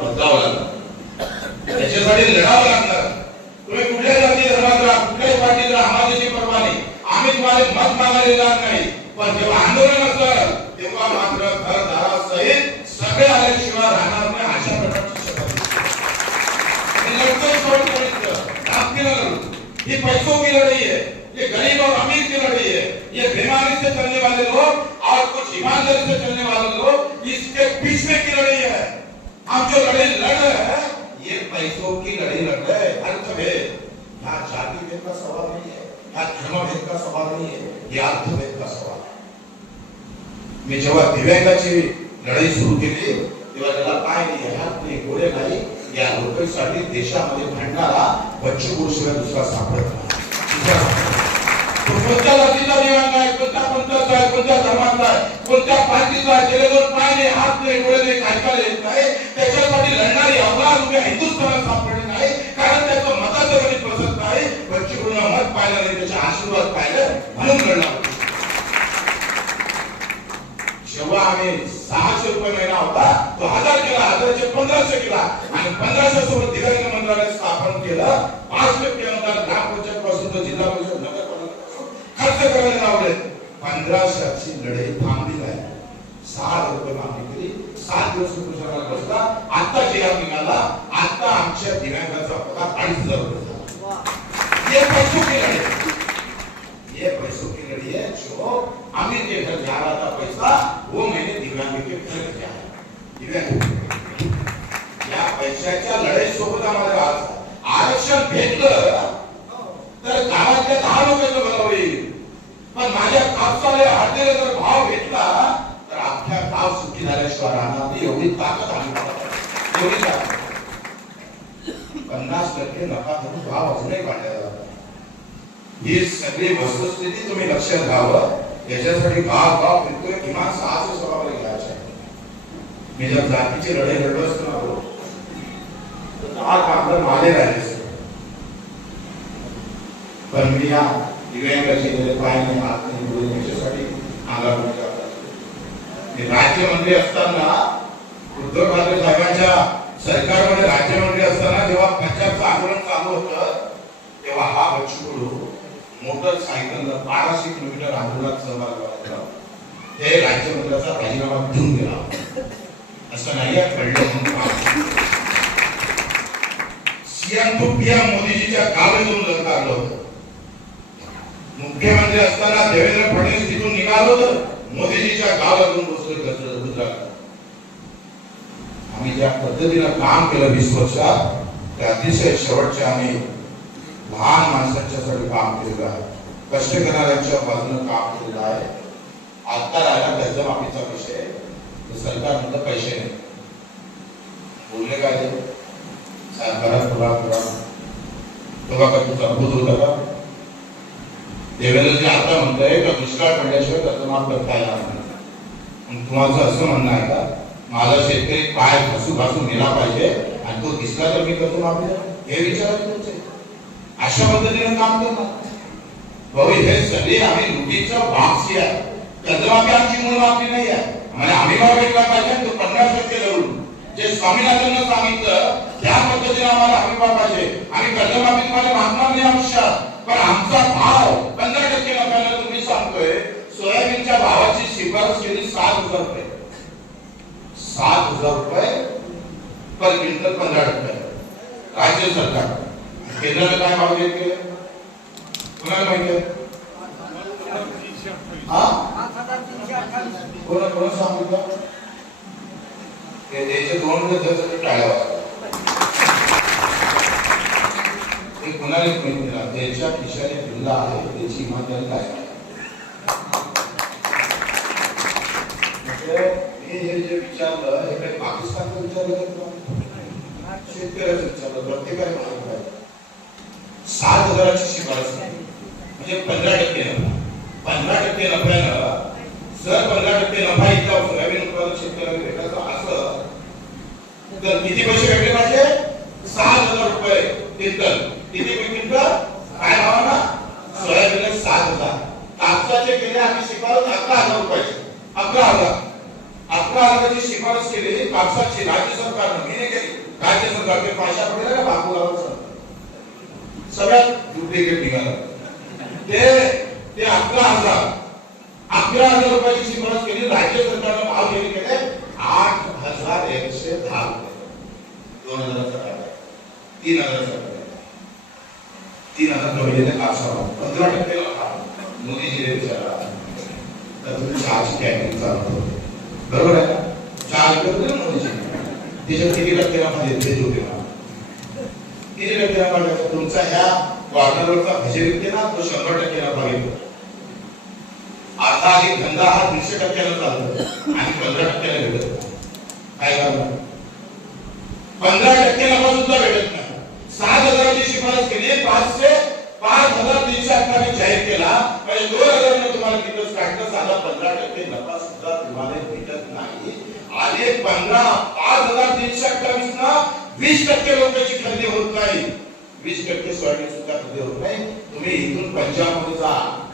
बदलावं लागणार त्याच्यासाठी लढावं लागणार तुम्ही कुठल्या जाती धर्मात राहा कुठल्याच पार्टीत राहा आम्हाला त्याची नाही आम्ही तुम्हाला मत मागायला जात नाही. पण जेव्हा आंदोलन असतं तेव्हा मात्र घरदारासहित सगळे आल्याशिवाय राहणार नाही अशा प्रकारची शपथ. हे लढतोय शेवटी कोणीच. लढू. ही पैसों की लड़ाई है ये गरीब और अमीर की लड़ाई है ये बीमारी से चलने वाले लोग और कुछ ईमानदारी से चलने वाले लोग इसके पीछे की लड़ाई है हम जो लड़ाई लड़ रहे हैं ये पैसों की लड़ाई लड़ रहे हैं अर्थभेद यहाँ जाति भेद का सवाल नहीं है यहाँ धर्म भेद का सवाल नहीं है ये अर्थभेद का सवाल है। मी जेव्हा दिव्यांगाची लढाई सुरू केली तेव्हा त्याला काय नाही हात नाही गोळे नाही या लोकांसाठी देशामध्ये भांडणारा बच्चू शिवाय दुसरा सापडत नाही. दुसरा सापडत कोणत्या जातीचा दिव्यांग आहे कोणत्या पंथाचा आहे कोणत्या धर्माचा आहे कोणत्या पार्टीचा आहे पाय नाही हात नाही डोळे नाही ऐकायला येत नाही. त्याच्यासाठी लढणारी अवलाद उभ्या हिंदुस्थानात सापडले नाही. कारण त्याचं मताचं कधी बसत नाही बच्चू मत पाहिलं नाही त्याचे आशीर्वाद पाहिलं म्हणून लढला जेव्हा आम्ही सहाशे रुपये महिना होता तो हजार केला हजारचे पंधराशे केला. आणि पंधराशे सोबत दिव्यांग मंत्रालय स्थापन केलं. पाच टक्के अनुदान ग्रामपंचायत पासून जिल्हा परिषद नगर खर्च करायला लावले. पंधराशे सहा हजार रुपये मागणी केली. सात दिवस उपोषणाला बसला. आता जे निघाला. आता आमच्या दिव्यांगाचा पगार अडीच हजार रुपये ये पैसों की है। ये पैसों की लड़ी है जो अमीर के घर जा रहा था पैसा हो वो मैंने दिव्यांग के घर दिव्यांग. या पैशाच्या लढाई सोबत आम्हाला आरक्षण भेटलं. तर गावातल्या दहा लोकांचं मला होईल. पण माझ्या कापसाला हळदीला जर भाव भेटला तर अख्ख्या गाव झाल्याशिवाय राहणार नाही. एवढी ताकद आम्ही एवढी ताकद. पन्नास टक्के नफा धरून भाव अजूनही वाढलेला जातो ही सगळी वस्तुस्थिती तुम्ही लक्षात घ्यावं. याच्यासाठी भाव भाव फिरतोय किमान सहाशे स्वभावाला घ्यायचे मी जर जातीची लढाई लढलो असतो ना भाऊ, तर दहा कामगार माले राहिले असते. पण मी या दिव्यांगाची पाय नाही हात नाही डोळे याच्यासाठी अंगावर राज्यमंत्री असताना उद्धव ठाकरे साहेबांच्या सरकारमध्ये राज्यमंत्री असताना जेव्हा पंजाबचं आंदोलन चालू होतं तेव्हा हा बच्चू मोटरसायकल बाराशे किलोमीटर आंदोलनात सहभाग झाला ते राज्यमंत्र्याचा राजीनामा घेऊन गेला. असं नाही आहे, कळलं म्हणून सीएम टू पीएम मोदीजीच्या गावी जाऊन लढकारलं होतं. मुख्यमंत्री असताना देवेंद्र फडणवीस तिथून निघालो होतं. मोदीजीच्या गावातून बसले बसलो गुजरात आम्ही ज्या पद्धतीनं काम केलं वीस वर्षात ते अतिशय शेवटचे आम्ही लहान माणसांच्यासाठी काम केलेलं आहे. कष्ट करणाऱ्यांच्या बाजूने काम केलेलं आहे. आता राहिला कर्जमाफीचा विषय. आहे सरकार म्हणतं पैसे नाही. बोलले काय ते? सरकारात पुरा थोडा तेव्हा काय तुझा अद्भुत होता का देवेंद्रजी आता म्हणतोय का दुष्काळ पडल्याशिवाय कर्जमाफ करता येणार नाही. तुम्हाला असं म्हणणं आहे का? माझा शेतकरी पाय घासू घासून नेला पाहिजे आणि तो दिसला तर मी करतो माफ हे विचार तुमचे. अशा पद्धतीने काम करणार भाऊ हे सगळे आम्ही लुटीचा वापसी आहे. कर्जमाफी आमची मूळ माफी नाही आहे. म्हणजे आम्ही भाव घेतला पाहिजे तो पन्नास टक्के लढून जे स्वामीनाथांना सांगितलं त्या पद्धतीने आम्हाला हमी पाहिजे. आम्ही कर्जमाफी तुम्हाला मागणार नाही आयुष्यात पण आमचा भाव पंधरा टक्के नफ्याला तुम्ही सांगतोय सोयाबीनच्या भावाची शिफारस केली सात हजार रुपये सात हजार रुपये पर क्विंटल पंधरा रुपये राज्य सरकार. केंद्राने काय भाव घेतले? कुणाला माहिती आहे? हा? सांगितलं त्याचे दोन दिवसासाठी टाळ्या ते कुणालाच माहिती नाही. त्याच्या खिशाने आहे त्याची इमानदारी काय? आहे? मी हे जे विचारलं हे काही पाकिस्तानचं विचारलं का शेतकऱ्याचं विचारलं प्रत्येकाने आहे. सात हजाराची शिफारस म्हणजे पंधरा टक्के नफा. पंधरा टक्के नफ्याला जर पंधरा टक्के नफा इतका सोयाबीन उत्पादक शेतकऱ्याला भेटायचं असं तर किती पैसे भेटले पाहिजे? सहा हजार रुपये क्विंटल काय भावाना सोयाबीन सात हजार कापसाचे केले आम्ही शिफारस अकरा हजार रुपयाची अकरा शिफारस केलेली कापसाची राज्य सरकारनं मी नाही केली राज्य सरकार ते पाचशे पडले का बापूरावांचं सगळ्यात डुप्लिकेट निघाला. ते ते अकरा हजार अकरा हजार रुपयाची शिफारस केली राज्य सरकारनं भाव केली केले आठ हजार एकशे दहा रुपये. दोन हजार कायदा तीन हजार कायदा तीन हजार कमी कापसावर पंधरा टक्के मोदीजी विचारा. तर तुम्ही चहाची कॅन्टीन चालवतो बरोबर आहे? चार चहा विकत मोदीजी त्याच्यात किती टक्के नफा देते होते ना किती टक्के नफा तुमचा ह्या कॉर्नरवरचा भजे विकते ना तो शंभर टक्के नफा घेतो आता आधी धंदा हा दीडशे टक्क्याला चालतो आणि पंधरा टक्क्याला भेटत काय करणार पंधरा टक्के नफा सुद्धा भेटत नाही. सात हजाराची शिफारस केली पाचशे पाच हजार तीनशे अठरा जाहीर केला म्हणजे दोन हजार दिवस तिथं झाला पंधरा टक्के नफा सुद्धा तुम्हाला भेटत नाही. आले पंधरा पाच हजार तीनशे अठ्ठावीस ना वीस टक्के लोकांची खरेदी होत नाही. वीस टक्के सोयाबीन सुद्धा खरेदी होत नाही. तुम्ही इथून पंजाबमध्ये जा.